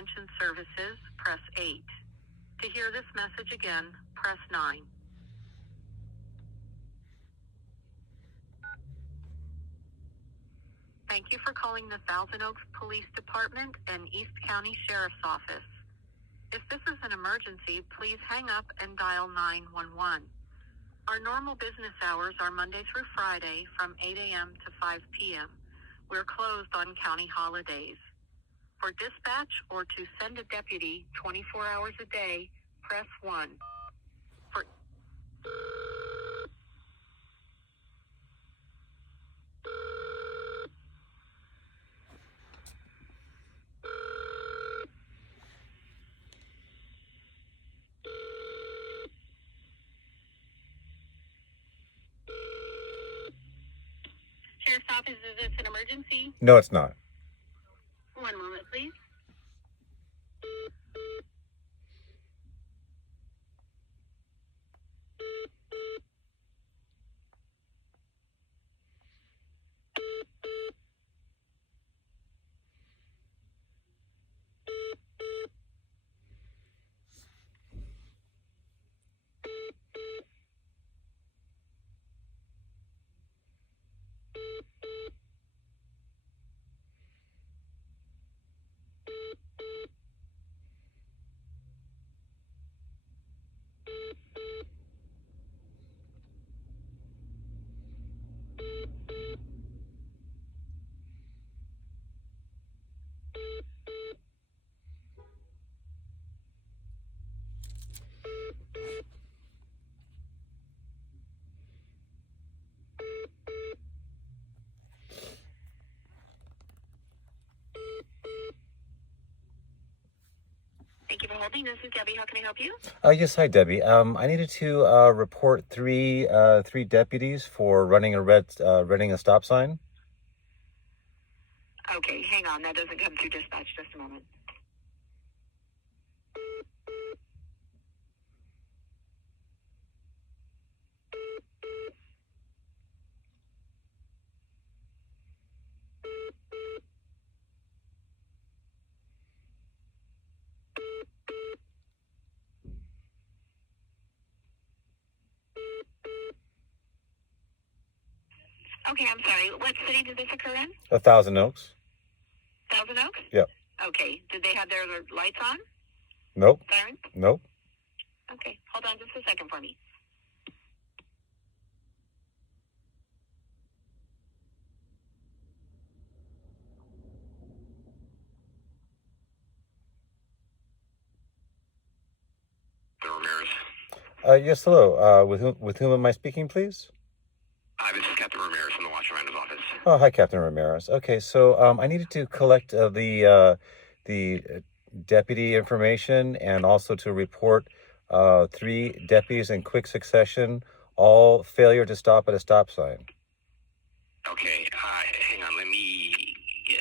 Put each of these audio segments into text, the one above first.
Prevention Services, press 8. To hear this message again, press 9. Thank you for calling the Thousand Oaks Police Department and East County Sheriff's Office. If this is an emergency, please hang up and dial 911. Our normal business hours are Monday through Friday from 8 a.m. to 5 p.m. We're closed on county holidays. For dispatch or to send a deputy 24 hours a day, press 1. For Sheriff's Office, is this an emergency? No, it's not. One moment, please. Thank you for holding. This is Debbie. How can I help you? Yes, hi, Debbie. I needed to report three deputies for running a stop sign. Okay, hang on. That doesn't come through dispatch. Just a moment. Okay, I'm sorry. What city did this occur in? Thousand Oaks. Thousand Oaks? Yep. Okay. Did they have their lights on? Nope. Sirens? Nope. Okay. Hold on just a second for me. Ramirez. Yes, hello. With whom am I speaking, please? This is Captain Ramirez from the Watchman's office. Oh, hi, Captain Ramirez. Okay, so I needed to collect the deputy information and also to report three deputies in quick succession, all failure to stop at a stop sign. Okay, hang on, let me get...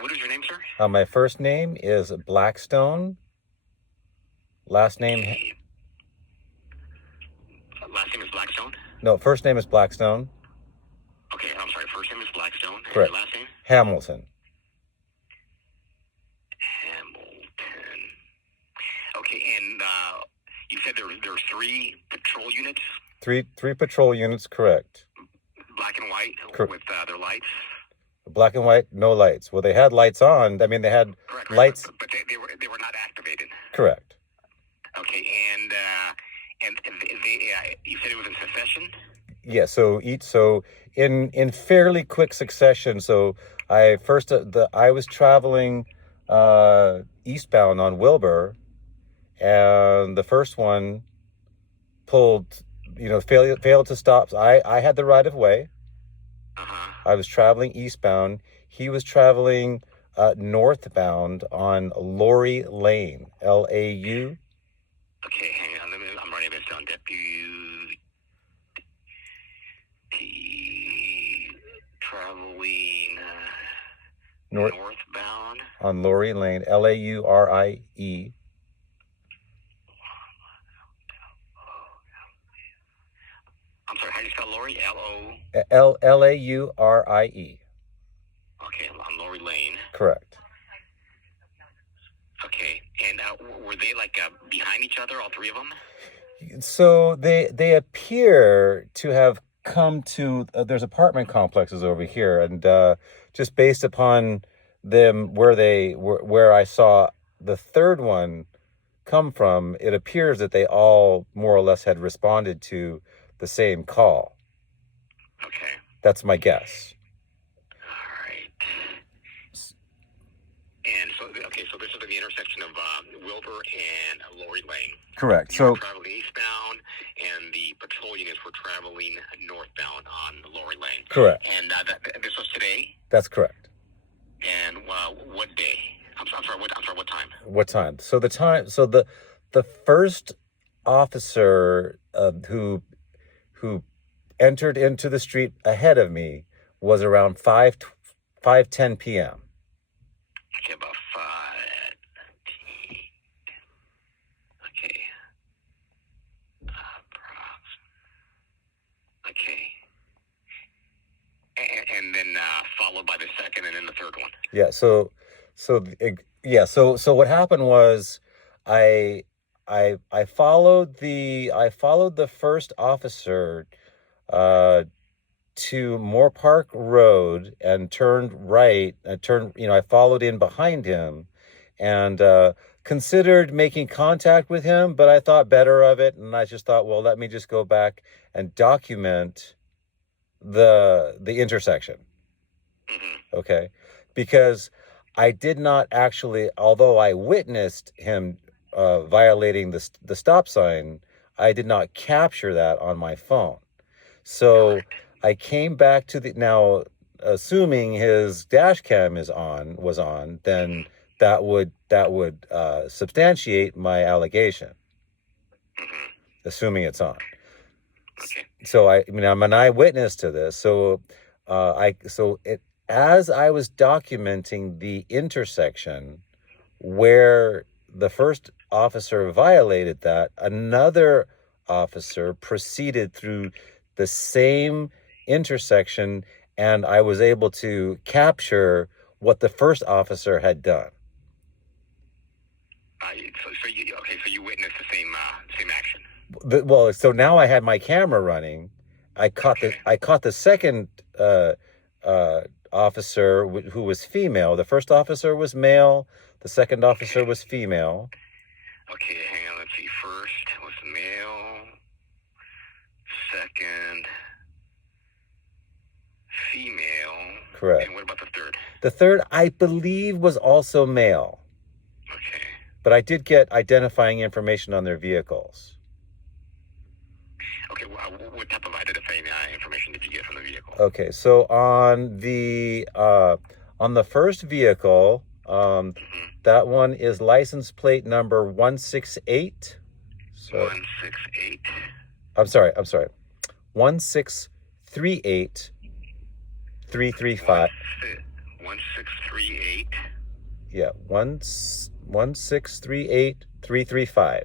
What is your name, sir? My first name is Blackstone. Last name... Okay. Last name is Blackstone? No, first name is Blackstone. Okay, I'm sorry, first name is Blackstone. Correct. And your last name? Hamilton. Hamilton. Okay, and you said there's three patrol units? Three patrol units, correct. Black and white with their lights? Black and white, no lights. Well, they had lights on. I mean, they had correct, lights. But they were not activated. Correct. Okay, and you said it was in succession? Yeah. So in fairly quick succession. So I was traveling eastbound on Wilbur, and the first one pulled, failed to stop. So I had the right of way. I was traveling eastbound. He was traveling northbound on Laurie Lane, Lau. Okay, hang on. I'm writing this down. Deputy traveling northbound on Laurie Lane, Laurie. I'm sorry, how do you spell Laurie? Laurie. Okay, on Laurie Lane. Correct. were they like behind each other, all three of them? So they appear to have come to there's apartment complexes over here, and just based upon them where I saw the third one come from, it appears that they all more or less had responded to the same call. Okay. That's my guess. All right. And so this is the intersection of Wilbur and Laurie Lane. Correct. You So were traveling eastbound, and the patrol units were traveling northbound on Laurie Lane. correct. And this was today. That's correct. And what day? I'm sorry. What time? What time? So the first officer who entered into the street ahead of me was around 5:10 p.m. Okay, about 5. Okay. Okay. And then followed by the second, and then the third one. Yeah. So what happened was, I followed the first officer to Moore Park Road and turned right. I followed in behind him, and considered making contact with him, but I thought better of it, and I just thought, well, let me just go back and document the intersection. Mm-hmm. Okay, because I did not actually, although I witnessed him violating the stop sign, I did not capture that on my phone. So I came back to now, assuming his dash cam was on, then that would substantiate my allegation, Mm-hmm. assuming it's on. Okay. So I'm an eyewitness to this. So as I was documenting the intersection where the first officer violated that, another officer proceeded through the same intersection, and I was able to capture what the first officer had done. So you witnessed the same action. Well, so now I had my camera running. I caught the second officer who was female. The first officer was male. The second officer was female. Okay, hang on. Let's see. First was male. Second, female. Correct. And what about the third? The third, I believe, was also male. Okay. But I did get identifying information on their vehicles. Okay, what type of identifying information did you get from the vehicle? Okay, so on the first vehicle, that one is license plate number 168. So 168. I'm sorry. 1638 335. 1638. Yeah, 1638 335.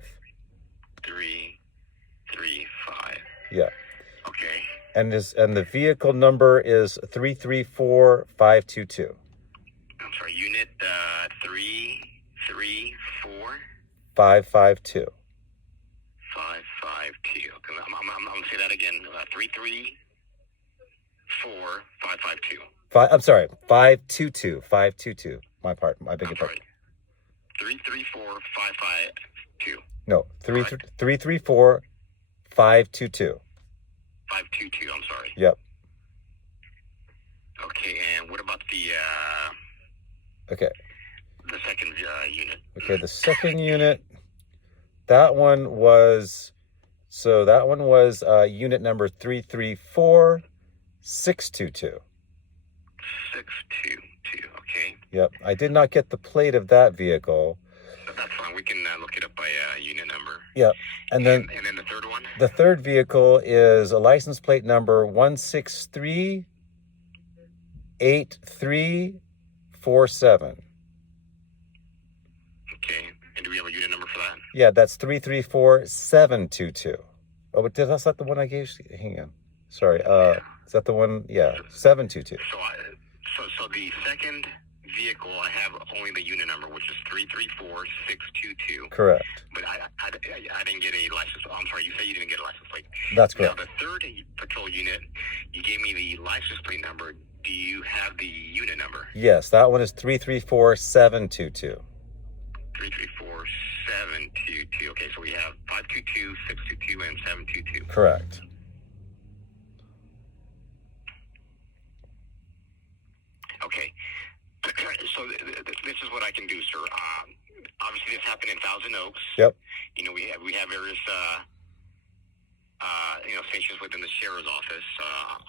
335. Yeah. Okay. And the vehicle number is 334522. I'm sorry, unit 334 552. 552. Okay, I'm gonna say that again. 334 552. I'm sorry, 522. 522. My beg your pardon. 334 552. No, 334 522. 522. I'm sorry. Yep. Okay, and what about the second unit? Okay, the second unit. That one was unit number 334 622. 622. Okay. Yep. I did not get the plate of that vehicle. That's fine. We can look it up by unit number. Yep. And then the third one? The third vehicle is a license plate number 1638347. Okay. And do we have a unit number for that? Yeah, that's 334722. Oh, but that's not the one I gave you. Hang on. Sorry. Is that the one? Yeah, 722. So the second vehicle, I have only the unit number, which is 334622. Correct. But I didn't get a license. I'm sorry, you said you didn't get a license plate. That's correct. Now, the third patrol unit, you gave me the license plate number. Do you have the unit number? Yes, that one is 334722. 334722. Okay, so we have 522, 622, and 722. Correct. Okay. So this is what I can do, sir. Obviously, this happened in Thousand Oaks. Yep. You know, we have various stations within the sheriff's office.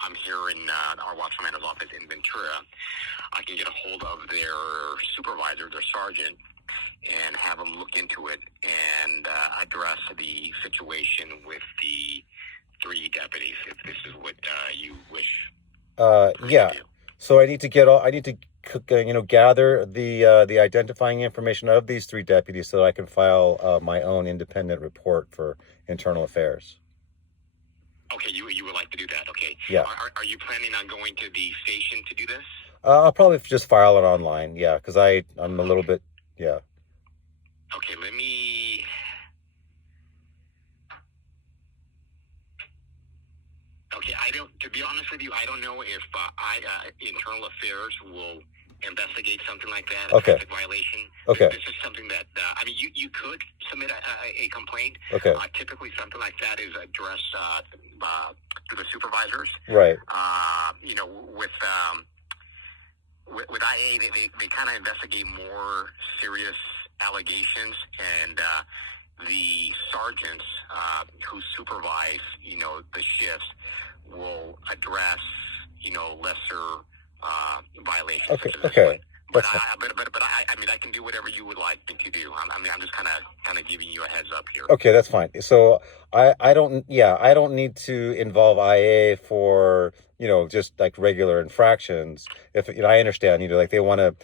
I'm here in our watch commander's office in Ventura. I can get a hold of their supervisor, their sergeant, and have them look into it and address the situation with the 3 deputies, if this is what you wish. Yeah. So I need to gather the identifying information of these 3 deputies so that I can file my own independent report for internal affairs. Okay, you would like to do that, okay. Yeah. Are you planning on going to the station to do this? I'll probably just file it online, yeah, because I'm a little bit, yeah. Okay, let me... Okay, to be honest with you, I don't know if internal affairs will investigate something like that, a Okay. traffic violation. Okay. This is something that, you could submit a complaint. Okay. Typically something like that is addressed to the supervisors. Right. With IA, they kind of investigate more serious allegations, and the sergeants who supervise, the shifts will address, lesser violations. Okay. But I can do whatever you would like me to do. I'm just kind of giving you a heads up here. Okay, that's fine. So I don't need to involve IA for, just like regular infractions. If, I understand, like they want to,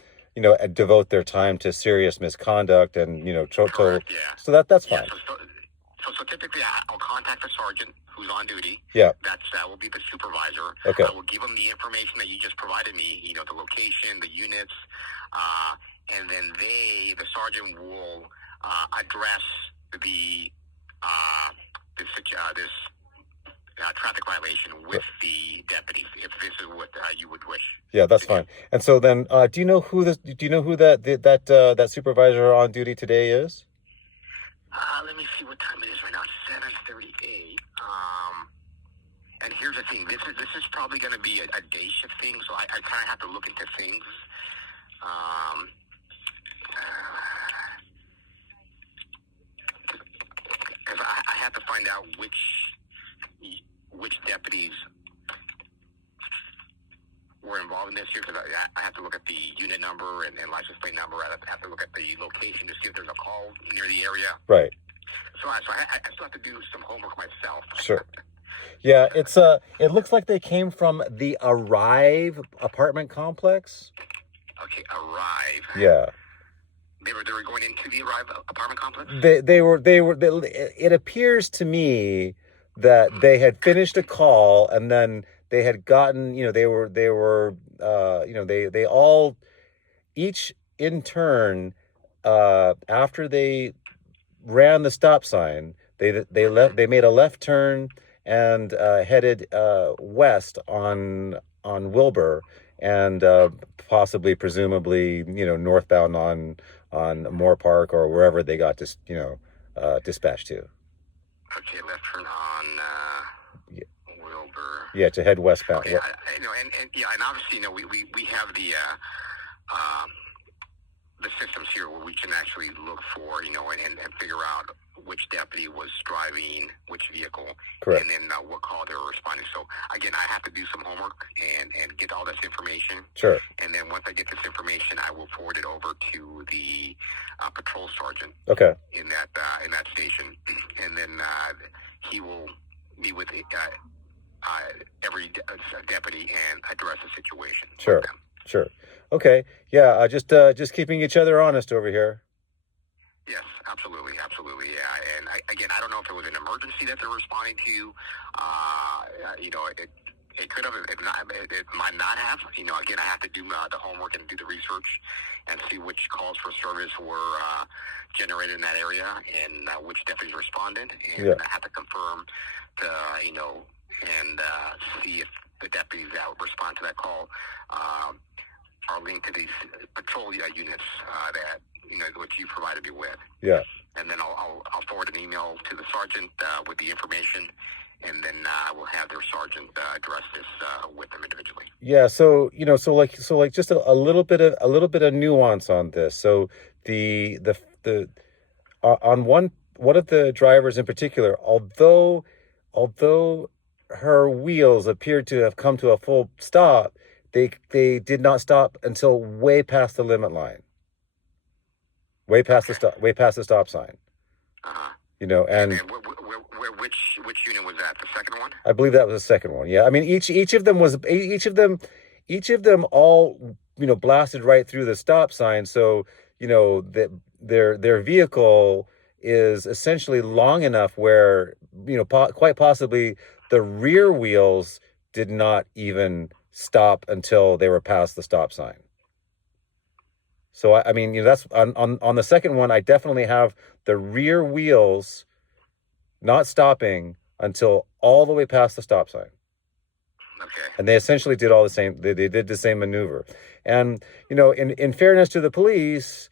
devote their time to serious misconduct and, Correct, yeah. So that's fine. Yeah, so typically I'll contact the sergeant who's on duty. Yeah. That will be the supervisor. Okay. I will give him the information that you just provided me, the location, the units, and then the sergeant will address this traffic violation with the deputies, if this is what you would wish. Yeah, that's fine. And so then, do you know who that supervisor on duty today is? Let me see what time it is right now. 7:38. And here's the thing. This is probably going to be a day shift thing, so I kind of have to look into things. Because I have to find out which deputies were involved in this here, because I have to look at the unit number and license plate number. I have to look at the location to see if there's a call near the area. Right. So I still have to do some homework myself. Sure. Yeah, it looks like they came from the Arrive apartment complex. Okay, Arrive. Yeah. They were going into the Arrive apartment complex? They were it appears to me that they had finished a call and then they had gotten, they all, each in turn, after they ran the stop sign, they made a left turn and headed west on Wilbur, and presumably northbound on Moore Park or wherever they got dispatched to. Okay, left turn on Wilbur. Yeah, to head westbound. Okay, and obviously, we have the systems here where we can actually look for, and figure out which deputy was driving which vehicle. Correct. And then what call they were responding. So again, I have to do some homework and get all this information. Sure. And then once I get this information, I will forward it over to the patrol sergeant. Okay. In that station, and then he will meet with every deputy and address the situation. Sure. Sure. Okay. Yeah. Just keeping each other honest over here. Yes, absolutely. Yeah. And I don't know if it was an emergency that they're responding to. It could have. It, not, it might not have. You know, again, I have to do the homework and do the research and see which calls for service were generated in that area and which deputies responded. And I have to confirm, you know, and see if the deputies that would respond to that call are linked to these patrol units that, you know, which you provided me with. Yeah. And then I'll forward an email to the sergeant with the information, and then I will have their sergeant address this with them individually. Yeah. So, you know, so like just a little bit of nuance on this. So the on one of the drivers in particular, although her wheels appeared to have come to a full stop, they did not stop until way past the limit line. Way past the stop sign. Uh-huh. You know, and which unit was that? The second one? I believe that was the second one. Yeah, I mean each of them all, you know, blasted right through the stop sign. So, you know, that their vehicle is essentially long enough where, you know, quite possibly the rear wheels did not even stop until they were past the stop sign. So I mean, you know, that's on the second one. I definitely have the rear wheels not stopping until all the way past the stop sign. Okay. And they essentially did all the same. They did the same maneuver. And, you know, in fairness to the police,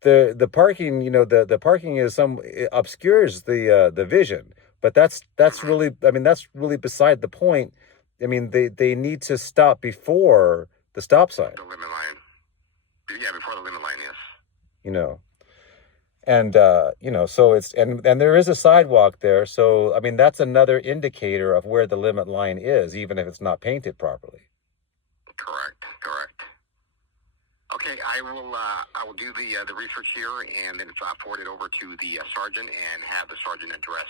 the parking, you know, the parking is obscures the vision. But that's really, I mean, that's really beside the point. I mean, they need to stop before the stop sign. The limit line. Yeah, before the limit line, yes. You know, and, you know, so it's, and there is a sidewalk there. So, I mean, that's another indicator of where the limit line is, even if it's not painted properly. Correct. Okay, I will do the research here and then forward it over to the sergeant and have the sergeant address